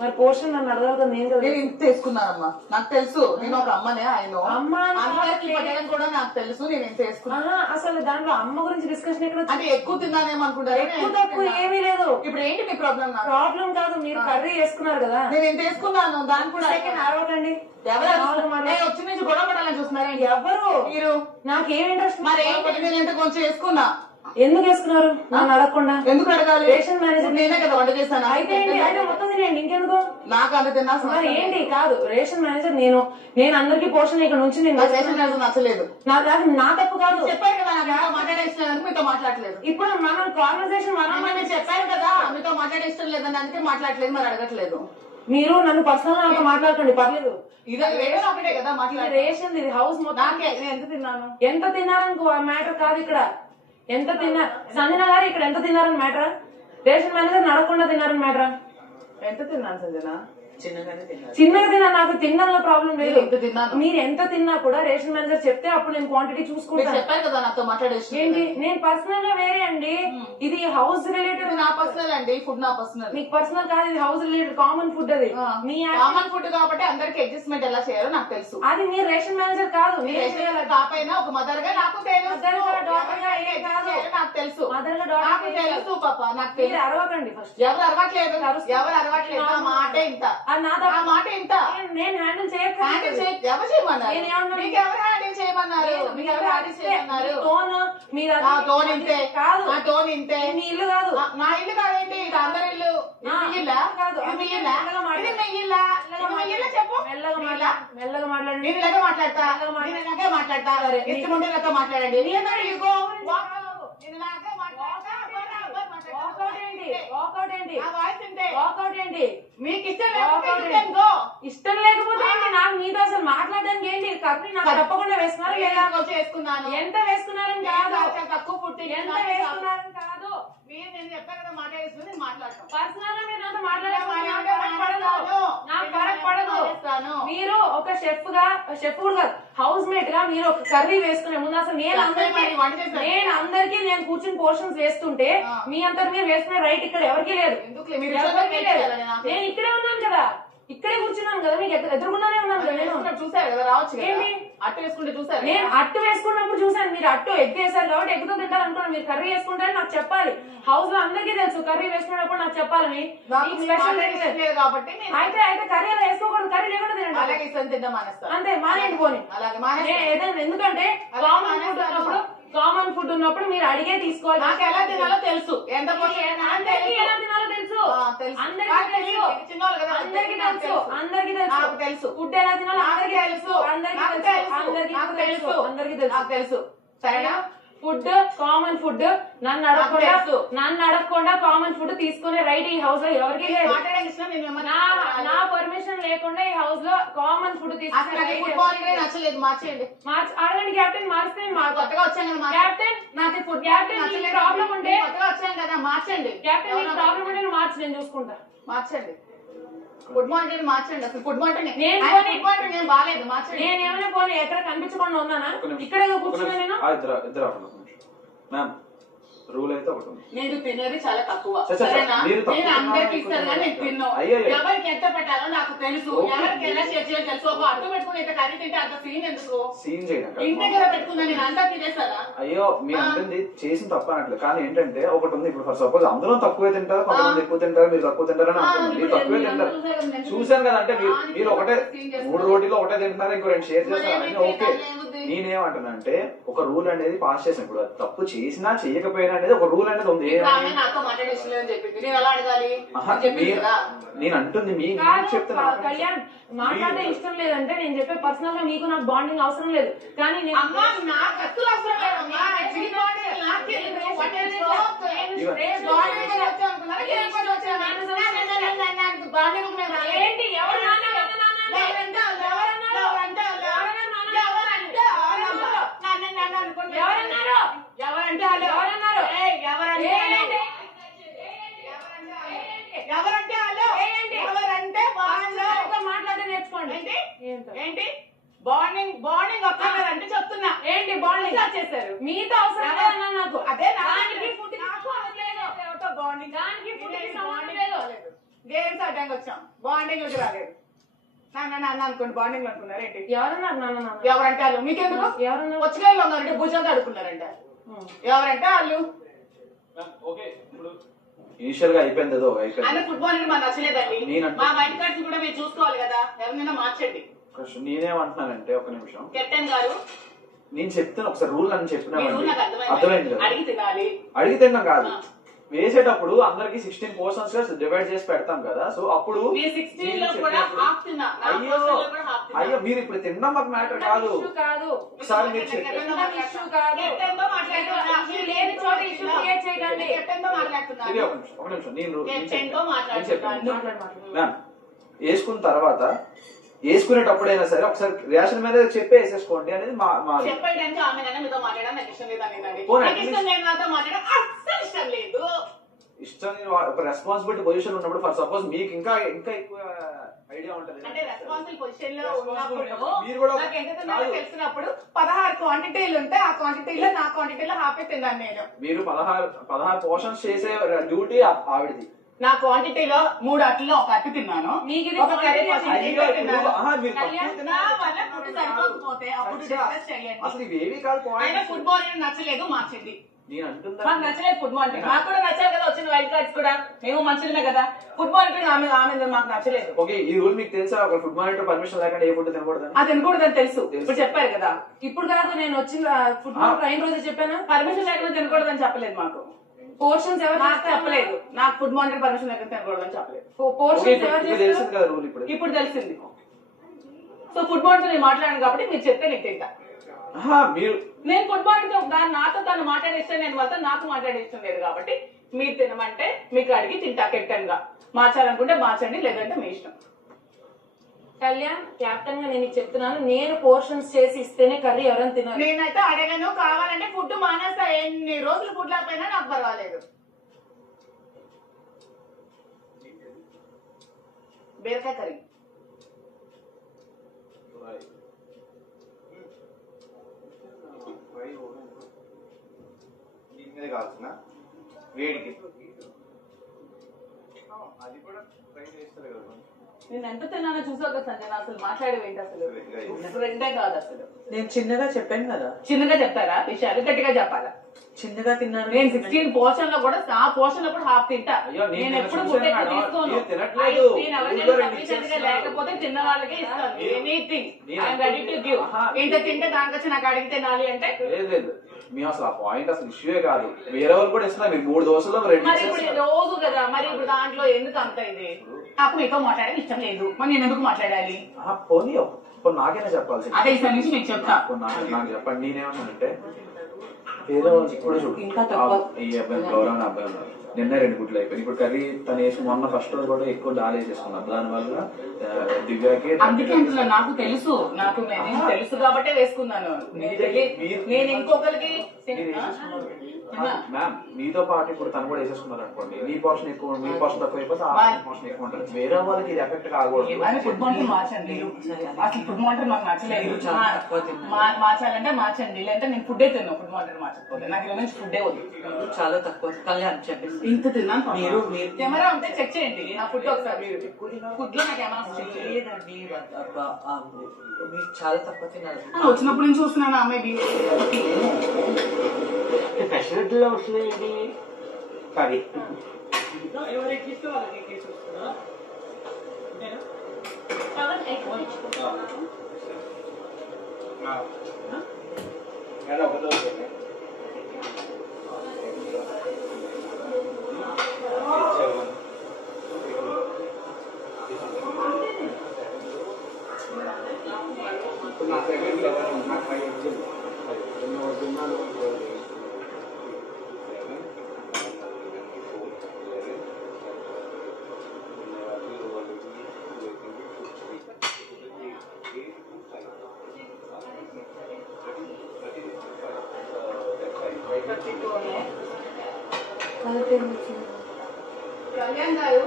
మరి పోర్షన్ నన్ను అడగాలి కదా. నేను ఇంత తీసుకున్నానమ్మా, నాకు తెలుసు. నేను ఒక అమ్మనే, ఆయన అమ్మకి పట్టడం కూడా నాకు తెలుసు. నేను ఇంత తీసుకున్నా. అసలు దాంట్లో అమ్మ గురించి డిస్కషన్ ఎక్కడ అంటే ఎక్కువ తిన్నానేమనుకుంటారు. ఎక్కువ తక్కువ ఏమీ లేదు. ఇప్పుడు ఏంటి మీ ప్రాబ్లం? ప్రాబ్లం కాదు, మీరు కర్రీ చేసుకున్నారు కదా. నేను ఇంత తీసుకున్నాను, దాని కూడా అరవకండి. వచ్చి నుంచి గొడవ పడాలని చూస్తున్నారు. ఎవరు మీరు? నాకేం ఇంట్రెస్ట్. మరి ఏంటి? నేను ఎంత కొంచెం వేసుకున్నా. ఎందుకు వేసుకున్నారు నన్ను అడగకుండా? ఎందుకు అడగాలి? రేషన్ మేనేజర్ నేనే కదా వంట చేస్తాను. అయితే మొత్తం తినేయండి, ఇంకెందుకు? నాకు అంత తిన్నా. మరి ఏంటి? కాదు, రేషన్ మేనేజర్ నేను అందరికి పోషన్ ఇక్కడ నుంచి నేను రేషన్ మేనేజర్ నచ్చలేదు. నా తప్పు కాదు. చెప్పారు కదా నాకు మాట్లాడేస్తున్నాను, మీతో మాట్లాడలేదు. ఇప్పుడు మనం కాన్వర్సేషన్ మనం చెప్పారు కదా మీతో మాట్లాడేష్టం లేదని, అందుకే మాట్లాడలేదు. మరి అడగట్లేదు. మీరు నన్ను పర్సనల్ గా మాట్లాడకండి, పర్లేదు. ఇది ఒకటే కదా మాట్లాడే. రేషన్ ఇది హౌస్ మొత్తం. నేను ఎంత తిన్నాను, ఎంత తిన్నారనుకో మ్యాటర్ కాదు ఇక్కడ. ఎంత తిన్నా సంజన గారు ఇక్కడ ఎంత తిన్నారని మ్యాటరా? Ration manager నడకుండా తిన్నారని మ్యాటరా? ఎంత తిన్నాను సంజన? చిన్నగా తిన్నా. నాకు తినడంలో ప్రాబ్లం లేదు. మీరు ఎంత తిన్నా కూడా రేషన్ మేనేజర్ చెప్తే అప్పుడు నేను క్వాంటిటీ చూసుకుంటాను. చెప్పారు కదా నాతో మాట్లాడేసి. ఏంటి? నేను పర్సనల్ గా వేరే అండి. ఇది హౌస్ రిలేటెడ్. నా పర్సనల్ అండి, ఫుడ్ నా పర్సనల్. మీకు పర్సనల్ కాదు, ఇది హౌస్ రిలేటెడ్ కామన్ ఫుడ్. అది మీ కామన్ ఫుడ్ కాబట్టి అందరికి అడ్జస్ట్మెంట్ ఎలా చేయాలో నాకు తెలుసు. అది మీరు రేషన్ మేనేజర్ కాదు. కాపైనా ఒక మదర్ గా నాకు తెలుసు. నాకు తెలుసు. మదర్ గా నాకు తెలుసు పాప. నాకు తెలుసు. అరవకండి ఫస్ట్. ఎవరు అరవట్లేదు, ఎవరు అరవట్లేదు. ఆ మాట ఇంత, ఆ మాట ఇంత. నేను హ్యాండిల్ ఎవరు చేయమన్నారు? మీకు ఎవరు హ్యాండిల్ చేయమన్నారు? మీకు ఎవరు హ్యాండిల్ చేయమన్నారు? టోన్ ఇంతే కాదు. ఆ టోన్ ఇంతే. మీ ఇల్లు కాదు. నా ఇల్లు కాదేంటి? ఇది అందరి ఇల్లు. ఇల్లా కాదు. ఇది మీ ఇల్లా? ఇది మీ ఇల్లా? మీ ఇల్లా చెప్పు. మెల్లగా మాట్లాడండి. నేను ఇలాగే మాట్లాడతా. నేను ఇలాగే మాట్లాడతా. ఇష్టం ఉంటే నాతో మాట్లాడండి. మీకు ఇష్టం లేకపోతే నాకు మీతో అసలు మాట్లాడడానికి ఏంటి? కర్రీ నాకు తప్పకుండా వేసుకున్నారు. వేసుకున్నాను. ఎంత వేసుకున్నారని కాదు, తక్కువ పుట్టి ఎంత వేసుకున్నారని కాదు. మీరు నేను చెప్పాను కదా మాట్లాడేసుకుని మాట్లాడతాను. పర్సనల్ గా మీరు నాతో నాకు ఫరక్ పడదు. మీరు ఒక షెఫ్ గా, షెఫ్ కూడా కాదు, హౌస్ మేట్ గా మీరు ఒక కర్రీ వేసుకునే ముందు అసలు నేను అందరికి నేను కూర్చుని పోర్షన్స్ వేస్తుంటే మీ అంతా మీరు వేసుకునే రైట్ ఇక్కడ ఎవరికి లేదు. నేను ఇక్కడే ఉన్నాను కదా, ఇక్కడే కూర్చున్నాను కదా, మీకు ఎదురుకున్నానే ఉన్నాను కదా. నేను చూసారు కదా, రావచ్చు. ఏంటి అట్టు వేసుకుంటే చూసారు? నేను అట్టు వేసుకున్నప్పుడు చూసాను. మీరు అట్టు ఎగ్ వేసారు కాబట్టి ఎగ్గుతో తింటారు అనుకున్నాను. మీరు కర్రీ వేసుకుంటారని నాకు చెప్పాలి. హౌస్ లో అందరికీ తెలుసు కర్రీ వేసుకున్నప్పుడు నాకు చెప్పాలని. కాబట్టి అయితే కర్రీ అలా వేసుకోకూడదు, కర్రీ లేకుండా తినండి. అలాగే ఇస్తాను, తింటాం మానేస్తాను. అంతే, మానేయండి పోనీ. ఎందుకంటే కామన్ ఫుడ్ ఉన్నప్పుడు మీరు అడిగే తీసుకోవాలి. నాకు ఎలా తినాలో తెలుసు. ఎంత అందరికీ ఎలా తినాలో తెలుసు. అందరికీ తెలుసు. ఫుడ్ ఎలా తినాలో అందరికీ తెలుసు. సరేనా? ఫుడ్ కామన్ ఫుడ్ నన్ను అడగకుండా కామన్ ఫుడ్ తీసుకునే రైట్ ఈ హౌస్ లో ఎవరికి లేదు. నా పర్మిషన్ లేకుండా ఈ హౌస్ లో కామన్ ఫుడ్ తీసుకునే నచ్చలేదు. మార్చేయండి. అడగండి క్యాప్టెన్. మారిస్తే కొత్తగా వచ్చాను కదా క్యాప్టెన్. నాకు ఫుడ్ క్యాప్టెన్ ప్రాబ్లం ఉంటే కొత్తగా వచ్చాను కదా, మార్చండి. క్యాప్టెన్ ప్రాబ్లం ఉంటే నేను నేను చూసుకుంటా. మార్చండి. ఫుడ్ మానిటర్ మార్చండి. అసలు ఫుడ్ మానిటర్ నేను బాగాలేదు, మార్చండి. నేను ఏమైనా పోనీ ఎక్కడ కనిపించకుండా ఉన్నానా? ఇక్కడ కూర్చున్నా నేను. మ్యామ్ రూల్ అయితే ఒకటి ఉంది. నేను తినేది చాలా తక్కువ. సరేనా? నేను అందరికి ఇస్తాను కానీ నేను తిన్నాను. ఎవరికి ఎంత పెట్టాలో నాకు తెలుసు, ఎవరికి ఎలా షేర్ చేయాలో తెలుసు. ఒక అడ్డు పెట్టుకుని ఇంత కర్రీ తింటే అంత సీన్ ఎందుకు? సీన్ చేయడం ఇంటి దగ్గర పెట్టుకున్నా నేను అంతా తినేస్తారా? అయ్యో మీరు అంటుంది చేసిన తప్ప అనట్లేదు. కానీ ఏంటంటే ఒకటి ఉంది. ఇప్పుడు ఫర్ సపోజ్ అందరూ తక్కువే తింటారు, కొంతమంది ఎక్కువ తింటారు, మీరు తక్కువ తింటారని అనుకుంటుంది. మీరు తక్కువే తింటారు చూసాను కదా. అంటే మీరు ఒకటే 3 రోటీలో ఒకటే తింటున్నారు, ఇంకో 2 షేర్ చేస్తారు. ఓకే, నేనేమంటున్నా అంటే ఒక రూల్ అనేది పాస్ చేసిన ఇప్పుడు తప్పు చేసినా చేయకపోయినా అనేది ఒక రూల్ అనేది ఉంది. నేను అంటుంది మీ చెప్తున్నా. కళ్యాణ్ మాట్లాడే ఇష్టం లేదంటే నేను చెప్పే పర్సనల్ గా మీకు నాకు బాండింగ్ అవసరం లేదు. కానీ ఏంటి బాండింగ్ ఒక్కరంటే చెప్తున్నా. ఏంటి బాండింగ్ చేశారు? మీతో అవసరం లేదన్నా నాకు. అదే బాండింగ్ గేమ్స్ ఆడడానికి వచ్చాం, బాండింగ్ వచ్చి రాలేదు. నాన్న అనుకోండి, బాండింగ్ అనుకున్నారు ఏంటి? ఎవరంటే వాళ్ళు మీకెందుకు? ఎవరన్నా వచ్చిన ఉన్నారంటే భుజంతో అడుక్కున్నారంట. ఎవరంటే వాళ్ళు ఇనిషియల్ గా అయిపోయింది ఏదో అయిపోయింది. ఫుట్బాల్ అంటే మాకు నచ్చలేదండి. మా వైట్ కార్డ్స్ కూడా మీరు చూసుకోవాలి కదా, ఎవరినైనా మార్చండి. నేనేమంటున్నానంటే ఒక నిమిషం, కెప్టెన్ గారు నేను చెప్తాను ఒకసారి రూల్ అని చెప్పినా అర్థమైంది. అడిగి తినాలి, అడిగి తిన్నాం కాదు, వేసేటప్పుడు అందరికి 16 పోర్షన్స్ గా డివైడ్ చేసి పెడతాం కదా. సో అప్పుడు అయ్యో మీరు ఇప్పుడు తినడం మాకు మ్యాటర్ కాదు. ఒకసారి మీరు ఒక నిమిషం నేను వేసుకున్న తర్వాత వేసుకునేటప్పుడైనా సరే ఒకసారి రేషన్ మీద చెప్పి వేసేసుకోండి అనేది మా ఇష్టం. ఒక రెస్పాన్సిబిలిటీ పొజిషన్ ఉన్నప్పుడు ఫర్ సపోజ్ మీకు ఇంకా ఎక్కువ ఐడియా ఉంటది. తెలిసినప్పుడు 16 క్వాంటిటీలు ఉంటే ఆ క్వాంటిటీలో నా క్వాంటిటీలో హాఫ్ తిన్నాను నేను. మీరు 16 పోర్షన్స్ చేసే డ్యూటీ ఆవిడది. నా క్వాంటిటీలో 3 అట్లలో ఒక అట్టు తిన్నాను. అసలు ఇవేవి కాదు. ఫుట్బాల్ నచ్చలేదు, మార్చండి. మాకు నచ్చలేదు ఫుట్బాల్ అంటే, మాకు కూడా నచ్చాలి కదా, వచ్చిన వైట్ కార్డ్స్ కూడా మేము మంచిదే కదా. ఫుట్బాల్ అంటే ఆమె మాకు నచ్చలేదు. ఓకే, ఈ రూల్ మీకు తెలుసా? ఒక ఫుడ్ మానిటర్ పర్మిషన్ లేకుండా ఏ ఫుడ్ తినకూడదు. అది తినకూడదని తెలుసు, ఇప్పుడు చెప్పారు కదా. ఇప్పుడు కాదు, నేను వచ్చిన ఫుట్బాల్ ట్రైన్ రోజు చెప్పాను పర్మిషన్ లేకుండా తినకూడదని చెప్పలేదు. మాకు పోర్షన్స్ ఎవరు చెప్పలేదు. నాకు ఫుడ్ మానిటర్ పర్మిషన్ లేకుండా తినకూడదని చెప్పలేదు. పోర్షన్స్ ఎవరు తెలిసింది కదా రూల్, ఇప్పుడు తెలిసింది. సో ఫుడ్ మానిటర్ నేను మాట్లాడాను కాబట్టి మీరు చెప్తే నేను తింటా. నేను ఫుడ్ మానిటర్ నాతో తను మాట్లాడేస్తే నేను వాళ్ళతో నాకు మాట్లాడేస్తాను లేదు కాబట్టి మీరు తినమంటే మీకు అడిగి తింటా. కెప్టెన్ గా మార్చాలనుకుంటే మార్చండి, లేదంటే మీ ఇష్టం. కళ్యాణ్ కెప్టెన్ గా నేను చెప్తున్నాను, నేను పోర్షన్స్ చేసి ఇస్తేనే కర్రీ ఎవరైనా తినాలి. నేనైతే అడగను, కావాలంటే ఫుడ్ మానేస్తా. ఎన్ని రోజులు ఫుడ్ లేకపోయినా నాకు పర్వాలేదు. బీరకాయ కర్రీ కావాల్సిన వేడికి అది కూడా ట్రై చేస్తారు కదా. నేను ఎంత తిన్నానో చూసావు కదా సంజయ్, అసలు మాట్లాడేవేంటి? అసలు రెండే కాదు, అసలు నేను చిన్నగా చెప్పాను కదా. చిన్నగా చెప్తారా విషయాలు? గట్టిగా చెప్పాలా? చిన్నగా తిన్నాను. నేను 16 పోర్షన్ లో కూడా ఆ పోర్షన్ లో కూడా హాఫ్ తింటా. నేను ఎప్పుడు తీసుకోను. లేకపోతే తిన్న వాళ్ళకే ఇస్తాను. Anything I'm ready to give. ఇంత తింటే దానికి వచ్చి నాకు అడిగి తినాలి అంటే మేము అసలు ఆ పాయింట్ అసలు ఇష్యూయే కాదు. వేరే వాళ్ళు కూడా ఇస్తున్నారు. మీరు 3 దోశలు మరి ఇప్పుడు రోజు కదా, మరి ఇప్పుడు దాంట్లో ఎందుకు అంత ఇది? నాకు మీతో మాట్లాడడం ఇష్టం లేదు, మరి నేను ఎందుకు మాట్లాడాలి? పోనీ నాకైనా చెప్పాల్సి. అదే ఈసారి నుంచి మీకు చెప్తా. నాకు చెప్పండి. నేనేమన్నానంటే వేరే వాళ్ళు కూడా చూడు, ఈ అబ్బాయి గౌరవం అబ్బాయి ఉన్నారు, నిన్న 2 గుడ్లు అయిపోయింది. ఇప్పుడు కర్రీ తను వేసి మొన్న ఫస్ట్ రోజు కూడా ఎక్కువ దాల్ వేసేసుకున్నాం. దాని వల్ల దివ్యాకి అందుకే నాకు తెలుసు, నాకు తెలుసు కాబట్టే వేసుకున్నాను. నేను ఇంకొకరికి మ్యామ్ మీతో పాటు ఇప్పుడు తను కూడా వేసేసుకున్నారు అనుకోండి, మీ పోర్షన్ ఎక్కువ, మీ పోర్షన్ తక్కువ అయిపోతే ఆ పోర్షన్ ఎక్కువ ఉంటుంది. వేరే వాళ్ళకి ఇది ఎఫెక్ట్ కాకూడదు. ఫుడ్ మానిటర్ మార్చండి. అసలు ఫుడ్ మానిటర్ నాకు నచ్చలేదు. మార్చాలంటే మార్చండి, లేదంటే నేను ఫుడ్ తిన్నాను. ఫుడ్ మానిటర్ మార్చకపోతే నాకు ఇలా నుంచి ఫుడ్ వద్దు. చాలా తక్కువ కళ్యాణ్ చెప్పేసి ఇంత తిన్నాను. మీరు కెమెరా ఉంటే చెక్ చేయండి నా ఫుడ్ ఒకసారి. ఫుడ్ లో నాకు కెమెరా లేదండి, మీరు చాలా తక్కువ తిన్నారు. వచ్చినప్పుడు నేను చూస్తున్నాను అమ్మాయి ఫెసిలిటీలో వస్తున్నాయండి. సారీ కళ్యాణ్ గారు